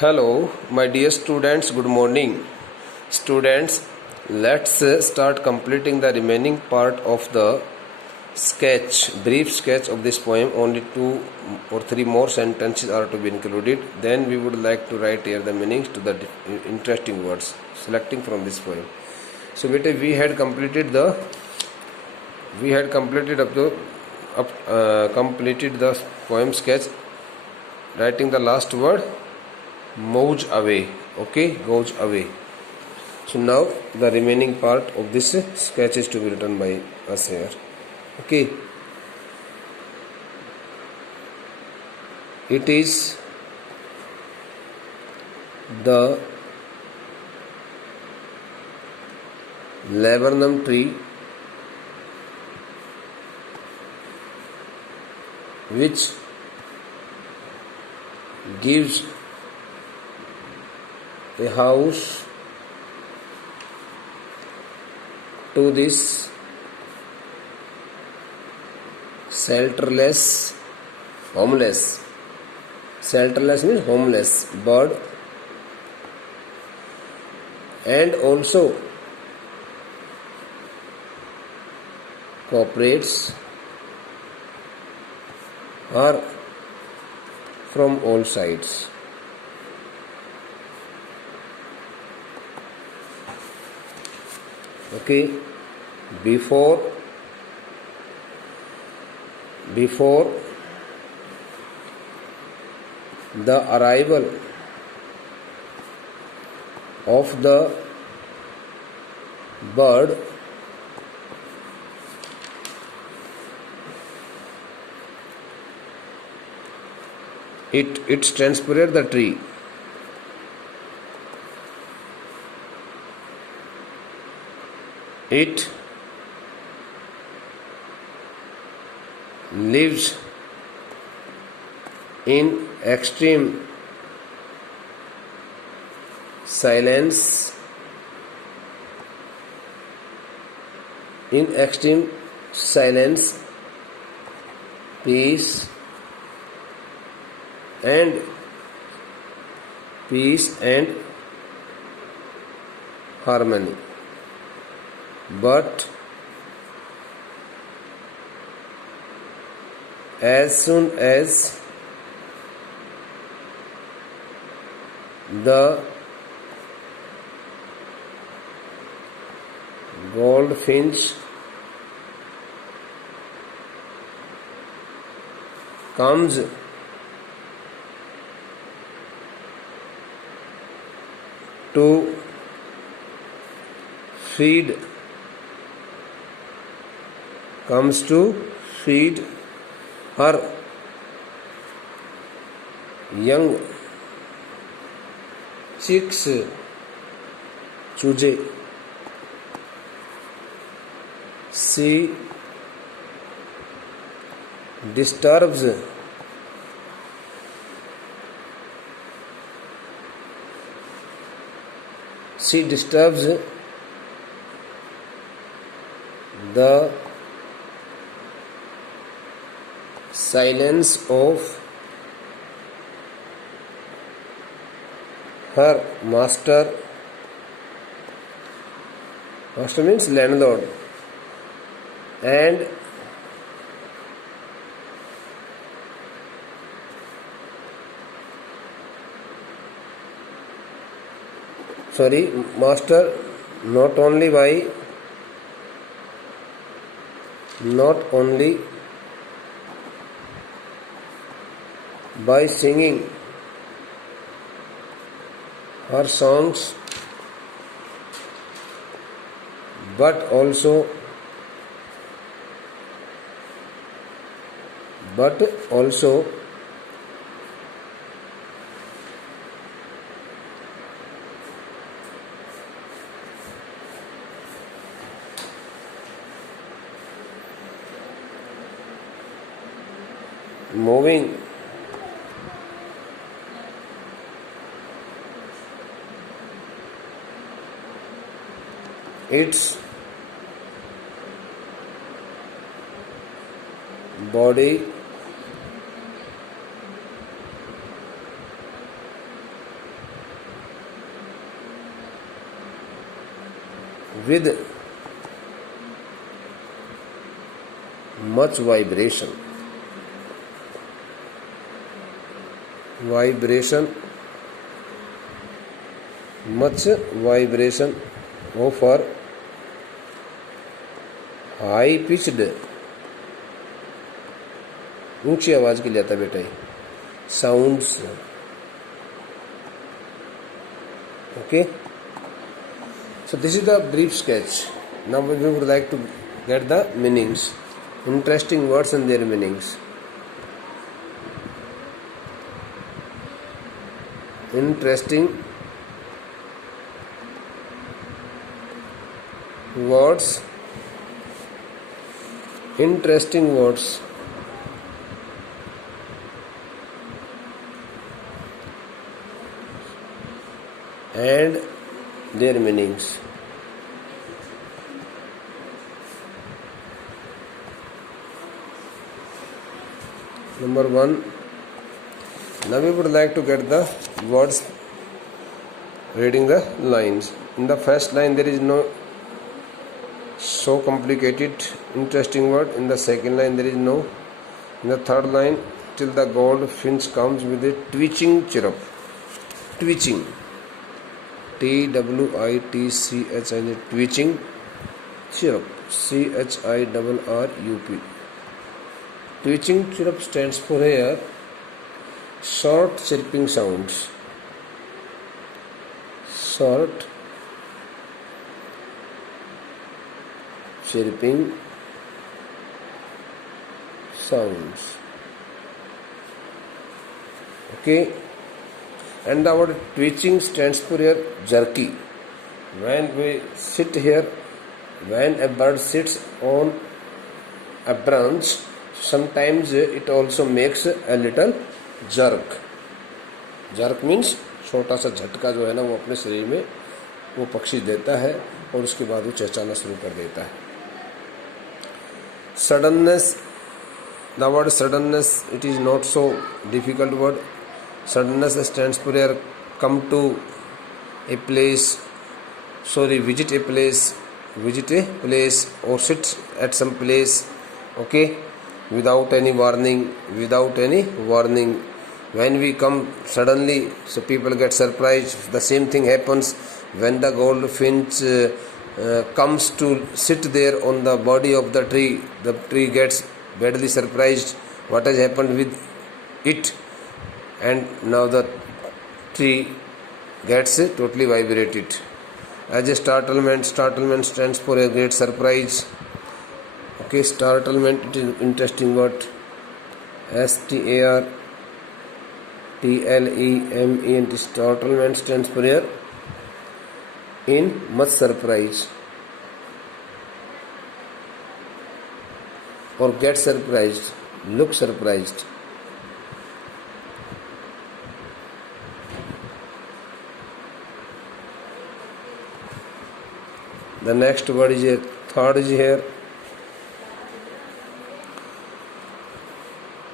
Hello, my dear students, good morning. Students, let's start completing the remaining part of the brief sketch of this poem. Only 2 or 3 more sentences are to be included. Then we would like to write here the meanings to the interesting words, selecting from this poem. So, beta, we had completed the poem sketch, writing the last word goes away. Okay, goes away. So now the remaining part of this sketch is to be written by us here. Okay, it is the laburnum tree which gives a house to this homeless means homeless bird, and also cooperates her from all sides. Okay, before the arrival of the bird, it transpired the tree. It lives in extreme silence, peace and harmony. But as soon as the goldfinch comes to feed her young chicks, chuje, she disturbs the silence of her master means landlord, and master not only by singing her songs, but also moving its body with much vibration. Much vibration of our high pitched, ऊंची आवाज के लिए आता बेटा ये sounds. Okay, so this is the brief sketch. Now we would like to get the meanings, interesting words and their meanings. Interesting words. And their meanings. Number 1. Now we would like to get the words reading the lines. In the first line there is no so complicated interesting word. In the second line there is no. In the third line, till the goldfinch comes with a twitching chirrup. Twitching, TWITCHING, twitching chirrup, CHIRRUP. Twitching chirrup stands for here short chirping sounds. Short chirping sounds. Okay, and the word twitching stands for here jerky. When we sit here, when a bird sits on a branch, sometimes it also makes a little jerk. Jerk means छोटा सा झटका जो है ना वो अपने शरीर में वो पक्षी देता है और उसके बाद वो चहचहाना शुरू कर देता है. Suddenness, the word suddenness, it is not so difficult word. Suddenness stands for here come to a place, visit a place or sit at some place, okay, without any warning. When we come suddenly, so people get surprised. The same thing happens when the goldfinch comes to sit there on the body of the tree. The tree gets badly surprised what has happened with it, and now the tree gets totally vibrated. As a startlement stands for a great surprise. Okay, startlement, it is interesting word. STARTLEMENT, startlement stands for here in much surprise or get surprised, look surprised. The next word is here, third is here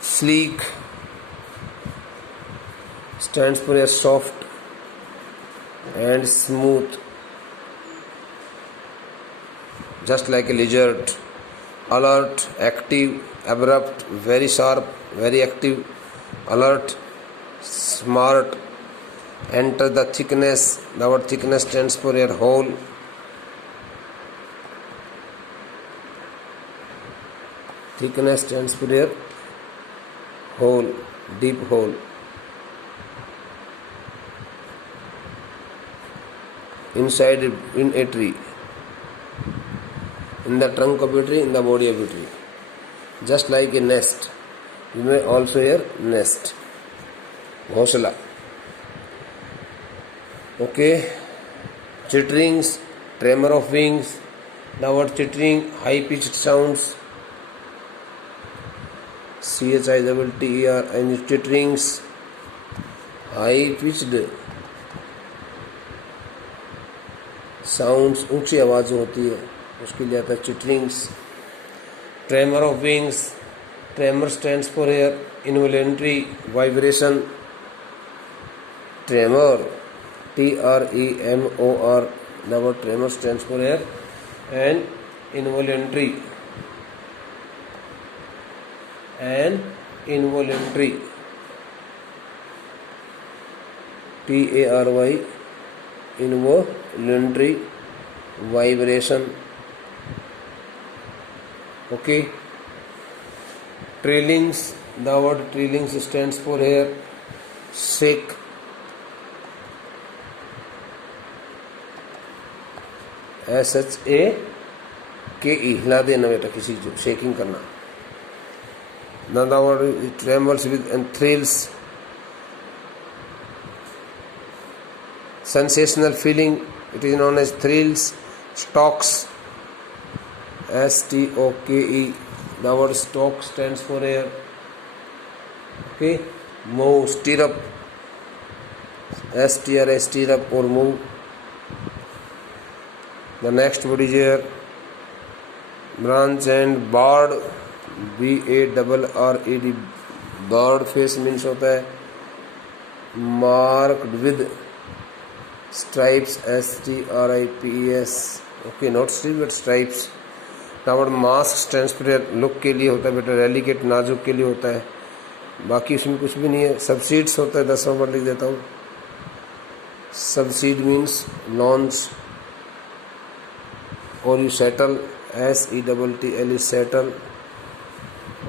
sleek, stands for a soft and smooth, just like a lizard. Alert, active, abrupt, very sharp, very active. Alert, smart. Enter the thickness, the word thickness stands for a hole. Thickness stands for a hole, deep hole. Inside in a tree, in the trunk of a tree, in the body of a tree, just like a nest. You may also hear nest, घोंसला. Okay, chitterings, tremor of wings. The word chittering, high pitched sounds. CHITTER, and chitterings, high pitched sounds, ऊंची आवाज़ जो होती है उसके लिए आता है चिटरिंग्स. Tremor of wings, tremor stands for air involuntary vibration. Tremor, TREMOR, The word tremor stands for here. And involuntary. And involuntary. TARY. Involuntary vibration. Okay. Trillings. The word trillings stands for here shake. SHAKE. हिला देना बेटा किसी को, shaking करना. Then the word trembles with and thrills. Sensational feeling. It is known as thrills. Stocks. STOKE. The word stock stands for here. Okay. Move, stirrup. STRA, stirrup or move. The next word is here branch and barred. BARRED. Barred face means होता है marked with stripes. STRIPES. Okay, not stripes but stripes. The word mask stands for look के लिए होता है बेटा, relicate नाजुक के लिए होता है, बाकी उसमें कुछ भी नहीं है. सबसीड्स होता है, 10वां वर्ड लिख देता हूँ. Subside means launch or you settle. SETTLE, settle.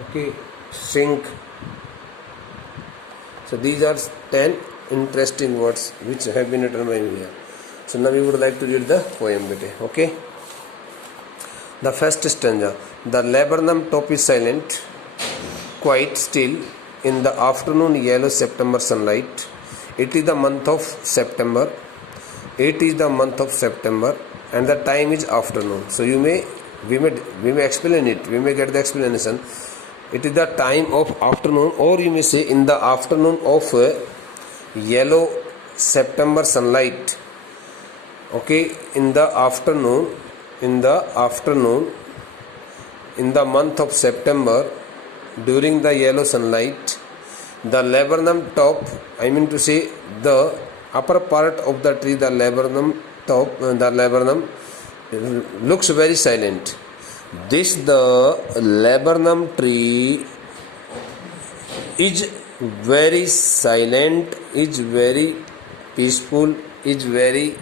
Okay. Sink. So these are 10 interesting words which have been written by me here. So now we would like to read the poem bete. Okay. The first stanza. The laburnum top is silent, quite still in the afternoon yellow September sunlight. It is the month of September. It is the month of September. And the time is afternoon. So we may explain it. We may get the explanation. It is the time of afternoon, or you may say in the afternoon of yellow September sunlight. Okay, in the afternoon, in the month of September, during the yellow sunlight, the laburnum top, I mean to say the upper part of the tree, the laburnum top, the laburnum looks very silent. This the laburnum tree is very silent, is very peaceful, is very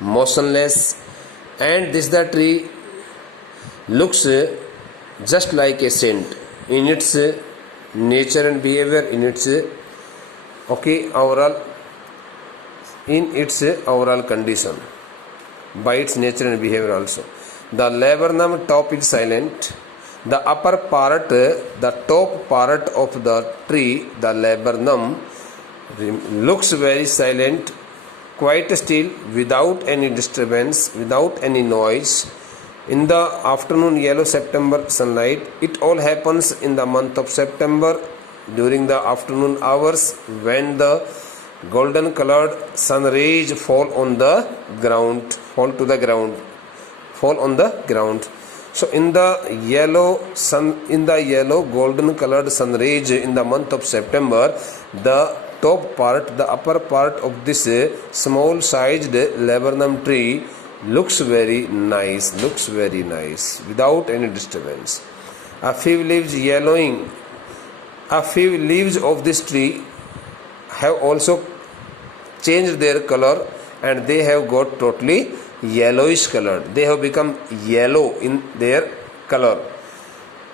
motionless, and this the tree looks just like a saint in its nature and behavior, in its overall condition, by its nature and behavior also. The laburnum top is silent. The upper part, the top part of the tree, the laburnum, looks very silent, quite still, without any disturbance, without any noise. In the afternoon yellow September sunlight, it all happens in the month of September during the afternoon hours when the golden colored sun rays fall on the ground, fall on the ground. So in the yellow golden colored sun rays in the month of September, the top part, the upper part of this small sized laburnum tree looks very nice, without any disturbance. A few leaves of this tree have also changed their color, and they have got totally yellowish colored. They have become yellow in their color.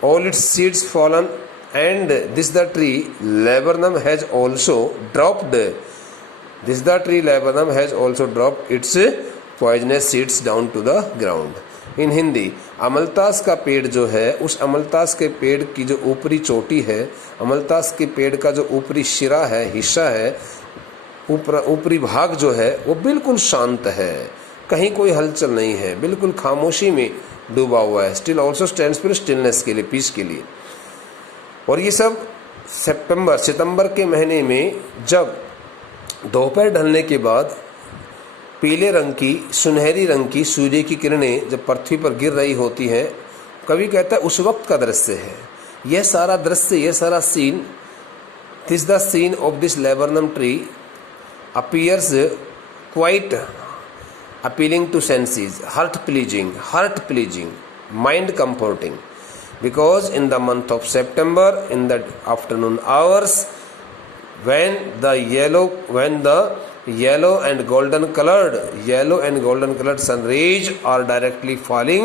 All its seeds fallen, and this the tree laburnum has also dropped. This the tree laburnum has also dropped its poisonous seeds down to the ground. इन हिंदी, अमलतास का पेड़ जो है, उस अमलतास के पेड़ की जो ऊपरी चोटी है, अमलतास के पेड़ का जो ऊपरी शिरा है, हिस्सा है, ऊपरी भाग जो है वो बिल्कुल शांत है, कहीं कोई हलचल नहीं है, बिल्कुल खामोशी में डूबा हुआ है. Still also stands for stillness के लिए, पीस के लिए. और ये सब सितंबर के महीने में जब दोपहर ढलने के बाद पीले रंग की, सुनहरी रंग की सूर्य की किरणें जब पृथ्वी पर गिर रही होती हैं, कवि कहता है उस वक्त का दृश्य है. यह सारा दृश्य, यह सारा scene, this the scene of this laburnum tree appears quite appealing to senses, heart pleasing, mind comforting. Because in the month of September, in the afternoon hours, when the yellow and golden colored sun rays are directly falling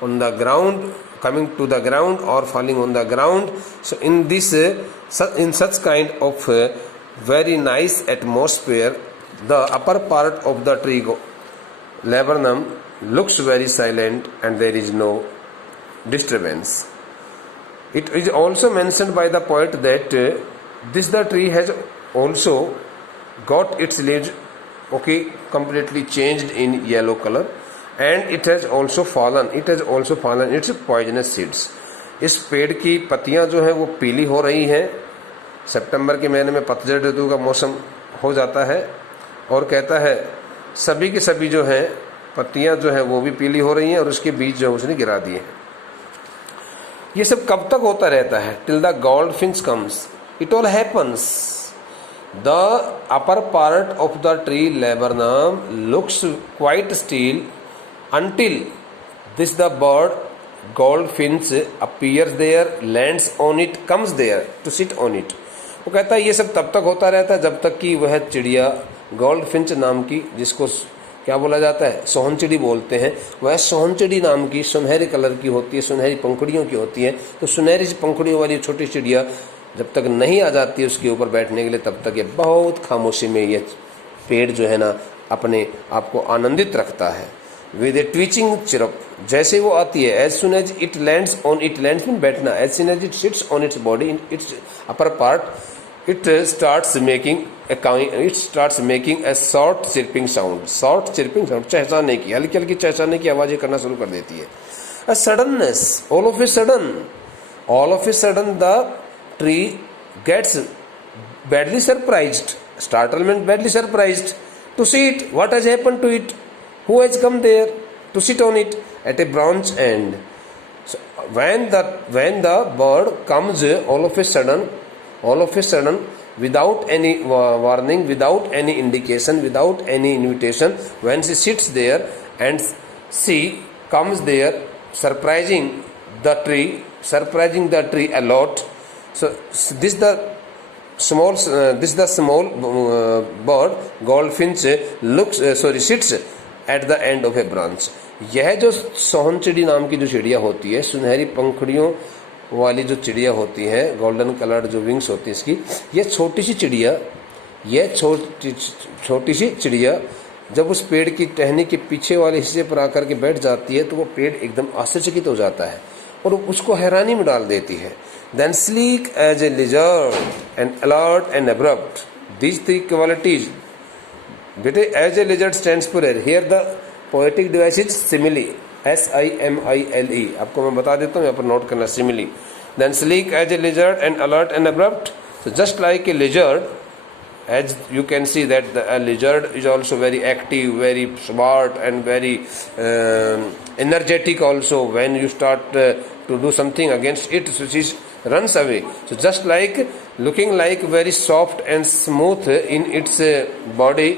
on the ground, coming to the ground or falling on the ground, so in such kind of very nice atmosphere, the upper part of the tree laburnum looks very silent and there is no disturbance. It is also mentioned by the poet that the tree has also got its leaves completely changed in yellow color, and it has also fallen its poisonous seeds. इस पेड़ की पत्तियां जो है वो पीली हो रही हैं, सितंबर के महीने में पतझड़ ऋतु का मौसम हो जाता है, और कहता है सभी के सभी जो है पत्तियां जो है वो भी पीली हो रही हैं और उसके बीज जो है उसने गिरा दिए। ये सब कब तक होता रहता है? Till the goldfinch comes, it all happens. The upper part of the tree laburnum looks quite still until the bird goldfinch appears there, lands on it, comes there to sit on it। वो कहता है ये सब तब तक होता रहता है जब तक कि वह चिड़िया गोल्डफिंच नाम की, जिसको क्या बोला जाता है, सोहनचिड़ी बोलते हैं, वह सोहनचिड़ी नाम की सुनहरे कलर की होती है, सुनहरी पंखुड़ियों की होती है। तो सुनहरी पंखुड़ियों वाली छोटी चिड़िया जब तक नहीं आ जाती है उसके ऊपर बैठने के लिए, तब तक ये बहुत खामोशी में ये पेड़ जो है ना अपने आप को आनंदित रखता है। विद ए ट्विचिंग चिरप, जैसे वो आती है, as soon as it lands on it, lands mean बैठना, as soon as it sits on its body in its upper part, it starts making a short chirping sound, चहचहाने की, हल्की हल्की चहचहाने की आवाजें करना शुरू कर देती है। a suddenness, all of a sudden the tree gets badly surprised, startlement, badly surprised to see it, what has happened to it, who has come there to sit on it at a branch end। So when the bird comes all of a sudden, without any warning, without any indication, without any invitation, when she sits there and she comes there, surprising the tree a lot। So this the small bird goldfinch sits at the end of a branch। यह जो सोहनचिड़ी नाम की जो चिड़िया होती है, सुनहरी पंखुड़ियों वाली जो चिड़िया होती है, गोल्डन कलर्ड जो विंग्स होती है इसकी, ये छोटी सी चिड़िया जब उस पेड़ की टहनी के पीछे वाले हिस्से पर आकर के बैठ जाती है तो वो पेड़ एकदम आश्चर्यचकित हो जाता है और उसको हैरानी में डाल देती है। Then sleek as a lizard and alert and abrupt, these three qualities. बेटे as a lizard stands for air, here the poetic device is simile, SIMILE, आपको मैं बता देता हूँ, यहाँ पर नोट करना, simile. Then sleek as a lizard and alert and abrupt, so just like a lizard, as you can see that a lizard is also very active, very smart and very energetic also. When you start to do something against it, so she runs away। So just like looking like very soft and smooth in its body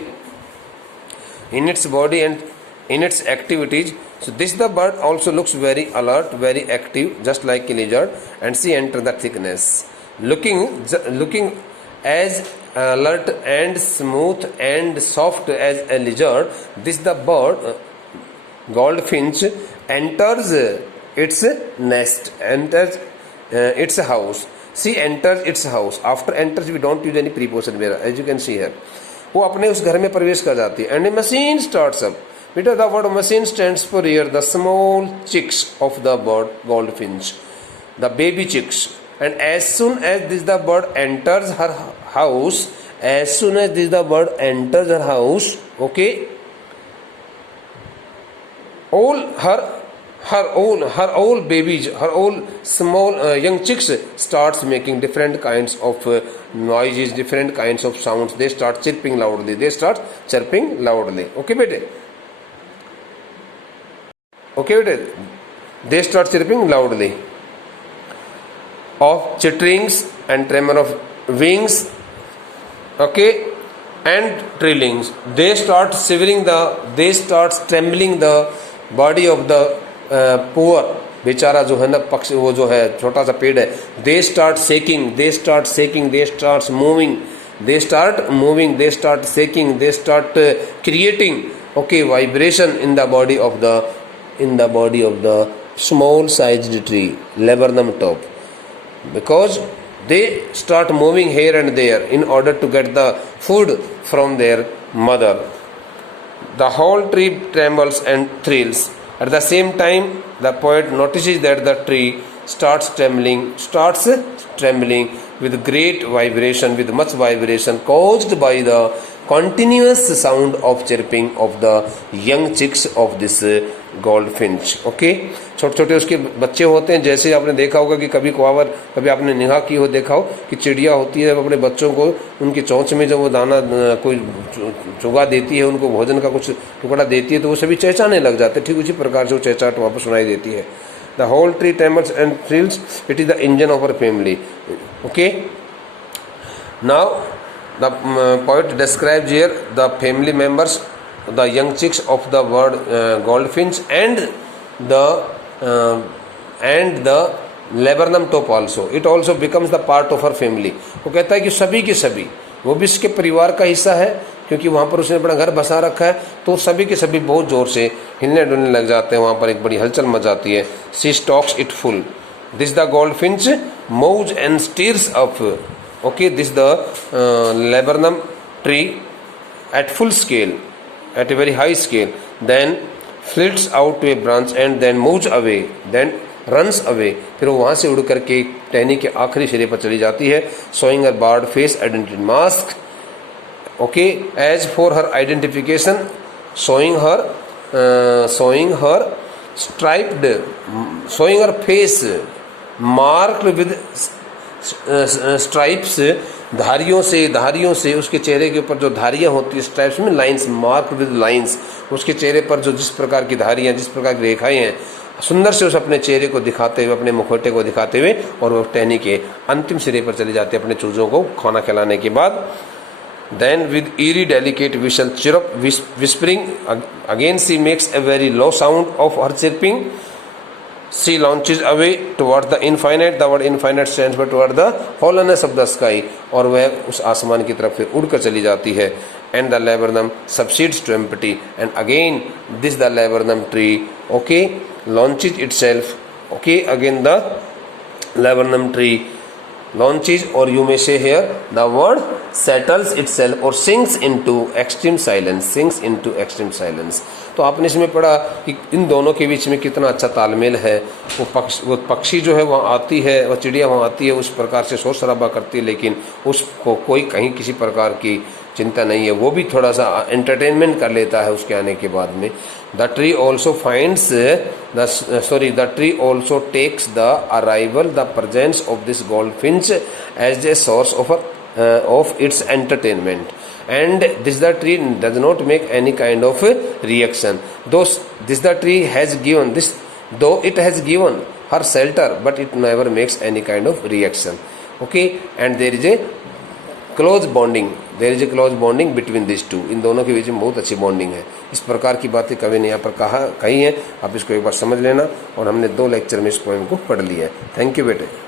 and in its activities, so this the bird also looks very alert, very active, just like a lizard, and she enters the thickness, looking as alert and smooth and soft as a lizard. This the bird goldfinch enters its nest, enters its house। She enters its house। After enters we don't use any preposition where, as you can see here, वो अपने उस घर में प्रवेश कर जाती है। And a machine starts up। Beta, the word machine stands for here the small chicks of the bird goldfinch, the baby chicks। And as soon as the bird enters her house, okay, all her babies, her all small young chicks starts making different kinds of noises, different kinds of sounds। They start chirping loudly, okay bete, they start chirping loudly, of chitterings and tremor of wings, okay, and trillings. They start shivering they start trembling the body of the poor. बेचारा जो है ना पक्षी, वो जो है छोटा सा पेड़ है, they start shaking, they start shaking, they start moving, they start moving, they start shaking, they start creating vibration in the body of the small sized tree, laburnum top, because they start moving here and there in order to get the food from their mother. The whole tree trembles and thrills. At the same time, the poet notices that the tree starts trembling with great vibration, with much vibration caused by the continuous sound of chirping of the young chicks of this goldfinch. Okay, छोटे छोटे उसके बच्चे होते हैं, जैसे आपने देखा होगा कि कभी आपने निगाह की हो, देखा हो कि चिड़िया होती है अपने बच्चों को उनकी चोंच में जब वो दाना कोई चुगा देती है, उनको भोजन का कुछ टुकड़ा देती है, तो वो सभी चहचहाने लग जाते हैं। ठीक उसी प्रकार से वो चहचहाट वहाँ पर सुनाई देती है। The whole tree trembles and thrills, it is the engine of our family. Okay, now the poet describes here the family members, the young chicks of the bird goldfinch and the laburnum top also. It also becomes the part of her family. वो कहता है कि सभी के सभी वो भी इसके परिवार का हिस्सा है, क्योंकि वहाँ पर उसने अपना घर बसा रखा है, तो सभी के सभी बहुत ज़ोर से हिलने डुलने लग जाते हैं, वहाँ पर एक बड़ी हलचल मच जाती है। She stalks it full. This the goldfinch mows and stirs up. Okay, this the laburnum tree at full scale, at a very high scale, then flits out to a branch and then moves away, then runs away. फिर वो वहाँ से उड़ करके टहनी के आखिरी सिरे पर चली जाती है। Showing her barred face identity mask. Okay, as for her identification, showing her face marked with stripes, धारियों से उसके चेहरे के ऊपर जो धारियां होती है, स्ट्राइप्स में लाइंस, मार्क्ड विद लाइंस, उसके चेहरे पर जो जिस प्रकार की धारियां, जिस प्रकार की रेखाएं हैं, सुंदर से उस अपने चेहरे को दिखाते हुए, अपने मुखौटे को दिखाते हुए, और वो टहनी के अंतिम सिरे पर चले जाते हैं अपने चूजों को खाना खिलाने के बाद। Then with eerie delicate whistle chirp whispering, again she makes a very low sound of her chirping. She launches away toward the infinite. The word infinite stands for toward the hollowness of the sky. और वह उस आसमान की तरफ फिर उड़कर चली जाती है। And the laburnum subsides to empty. And again this the laburnum tree, okay, launches itself. Okay, again the laburnum tree launches, or you may say here the word settles itself or sinks into extreme silence. तो आपने इसमें पढ़ा कि इन दोनों के बीच में कितना अच्छा तालमेल है। वो पक्षी जो है वहाँ आती है, वह चिड़िया वहाँ आती है, उस प्रकार से शोर शराबा करती है, लेकिन उसको कोई कहीं किसी प्रकार की चिंता नहीं है, वो भी थोड़ा सा एंटरटेनमेंट कर लेता है उसके आने के बाद में। The tree also takes the arrival the presence of this goldfinch as a source of its entertainment, and this the tree does not make any kind of reaction. Though it has given her shelter, but it never makes any kind of reaction. Okay, and there is a close bonding between these two. इन दोनों के बीच में बहुत अच्छी bonding है। इस प्रकार की बातें कवि ने यहाँ पर कही हैं, आप इसको एक बार समझ लेना। और हमने 2 लेक्चर में इस पोएम को पढ़ लिया है। थैंक यू बेटे।